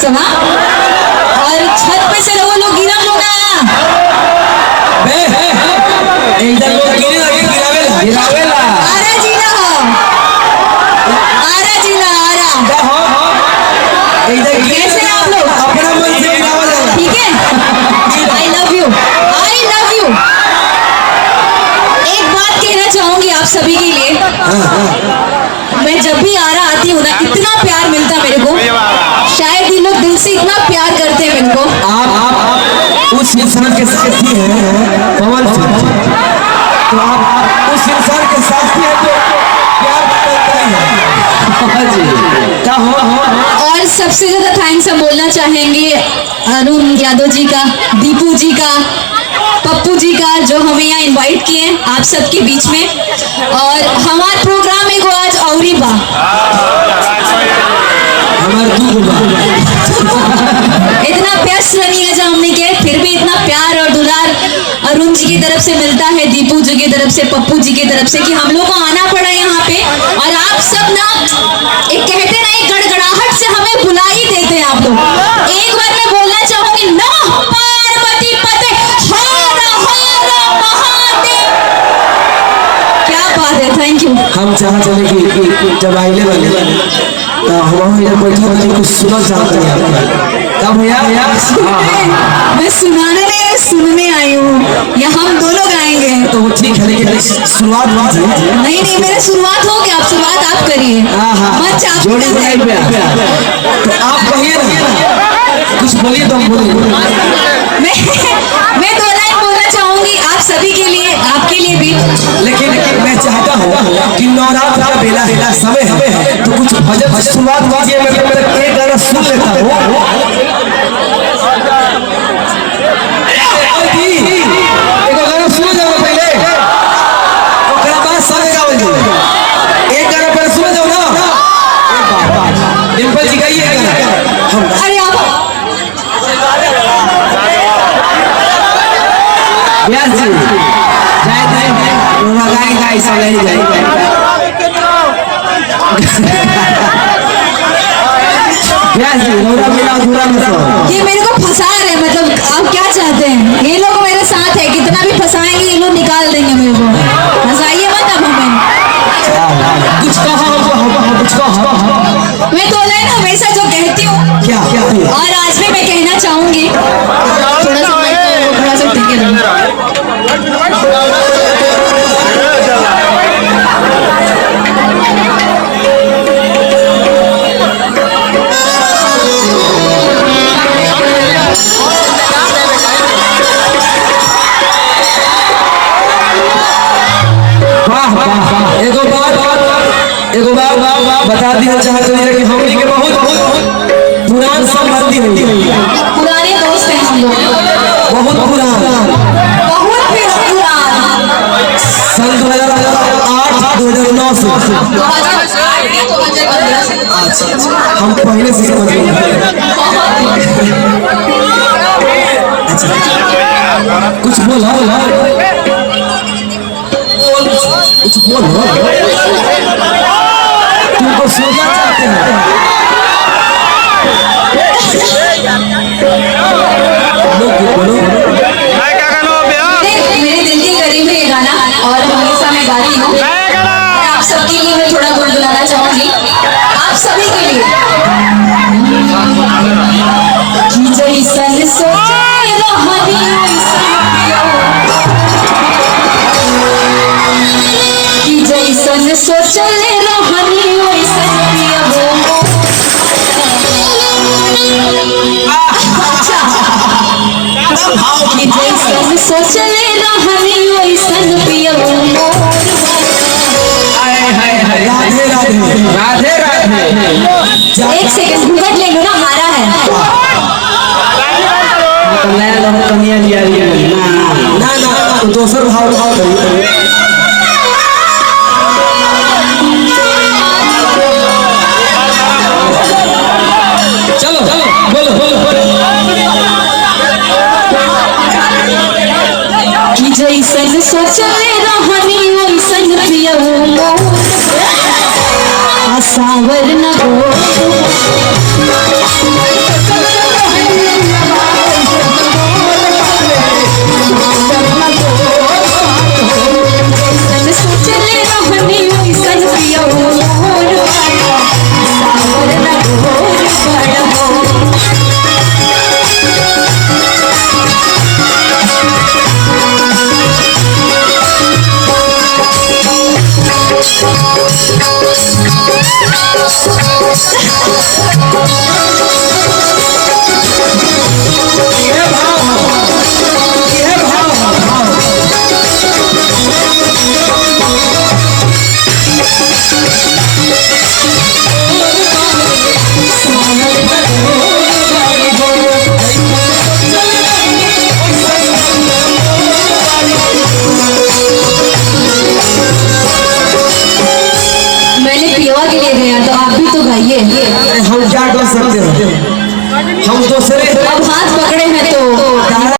सब। हाँ, और छत पे से लोग गिरा लो ना, एकदम लोग गिरे लगे गिरावेला गिरावेला। आरा जिला हो, आरा जिला आरा। एकदम कैसे हैं आप लोग? अपना मन से गिरावेला। ठीक है, I love you, I love you. एक बात कहना चाहूंगी आप सभी के लिए, मैं जब भी आरा आती हूँ ना, इतना प्यार मिलता है मेरे को, शायद ये लोग दिल से इतना प्यार करते हैं मेरे को। आप उस इंसान के साथी हैं पवन सिंह, तो आप उस इंसान के साथी हैं तो प्यार करते ही हैं। जी क्या हो और सबसे ज्यादा थैंक्स हम बोलना चाहेंगे अरुण यादव जी का, दीपू जी का, पप्पू जी का, जो हमें यहाँ इनवाइट किए हैं आप सबके बीच में। और हमारा प्रोग्राम में को आज औरी बा हमारे इतना व्यस्त नहीं है जो हमने किया, फिर भी इतना प्यार और दुलार अरुण जी की तरफ से मिलता है, दीपू जी की तरफ से, पप्पू जी की तरफ से, कि हम लोग को आना पड़ा यहाँ पे। और आप सब ना एक कहते ना, एक गड़गड़ाहट से हमें बुला ही देते हैं आप लोग। एक बार मैं बोलना चाहूंगी, नमः पार्वती पते हर हर महादेव। क्या बात है, थैंक यू। हम चाहते हैं कि जब आइले वाले तो हम इधर बैठा था कुछ सुना चाहते हैं तब भैया मैं सुनाने नहीं, सुनने आई हूँ, या हम दोनों गाएंगे। तो वो ठीक है, लेकिन शुरुआत बात है नहीं नहीं, मेरा शुरुआत हो गया, आप शुरुआत आप करिए, मत चाप जोड़ी बनाई पे तो आप कहिए ना, कुछ बोलिए तो हम बोलेंगे। मैं दो लाइन बोलना चाहूंगी आप सभी के लिए, आपके लिए भी। लेकिन मैं चाहता हूँ कि नवरात्र का बेला है, समय है, तो कुछ भजन शुरुआत कीजिए। मैं एक गाना सुन लेता हूँ। एक गाना सुन जाओ पहले, ओकरा बाद सब गावल जाओ। एक गाना पहले सुन जाओ ना, डिम्पल जी गाइए एक गाना। अरे आप व्यास जी जाए गाई गाई सब नहीं जाए। व्यास जी रोड़ा मिला अधूरा में सो। ये मेरे को फंसा रहे, मतलब आप क्या चाहते हैं? ये लोग मेरे साथ है, कितना भी फंसाएंगे ये लोग निकाल देंगे मेरे को। फंसाइए मत अब हमें। कुछ कहा कुछ कहा। मैं दो लाइन हमेशा जो कहती हूँ, क्या क्या और आज भी मैं कहना चाहूंगी, थोड़ा सा ठीक है। एगो बात बता दिया चाहते हैं कि हमनी के बहुत पुरान संबंधी है, पुराने दोस्त हैं हम लोग, बहुत पुरान, बहुत भी पुरान। सन 2008-2009 से 2015 से। अच्छा हम पहले से समझ गए। अच्छा कुछ बोला कुछ बोलो, तुमको सोचना चाहते हैं। बोलो मेरे दिल के करीब है ये गाना, और हमेशा मैं गाती हूँ। आप सबके लिए मैं थोड़ा गुनगुनाना चाहूंगी, आप सभी के लिए। कि जैसन सोचे रहनी वैसन पियो, कि जैसन सोचले रहनी वैसन पियो। कि जैसन सोचले रहनी वैसन पियो। राधे राधे राधे राधे। एक सेकंड घूंघट ले लो ना, हारा है। तो नया लोग कन्या लिया ना तो दोसर भाव चलो बोलो कि जैसन सोचले रहनी वैसन पियो, सावर न हो गया तो आप भी तो गाइए। हम क्या कर सकते हैं, हम दूसरे अब हाथ पकड़े हैं तो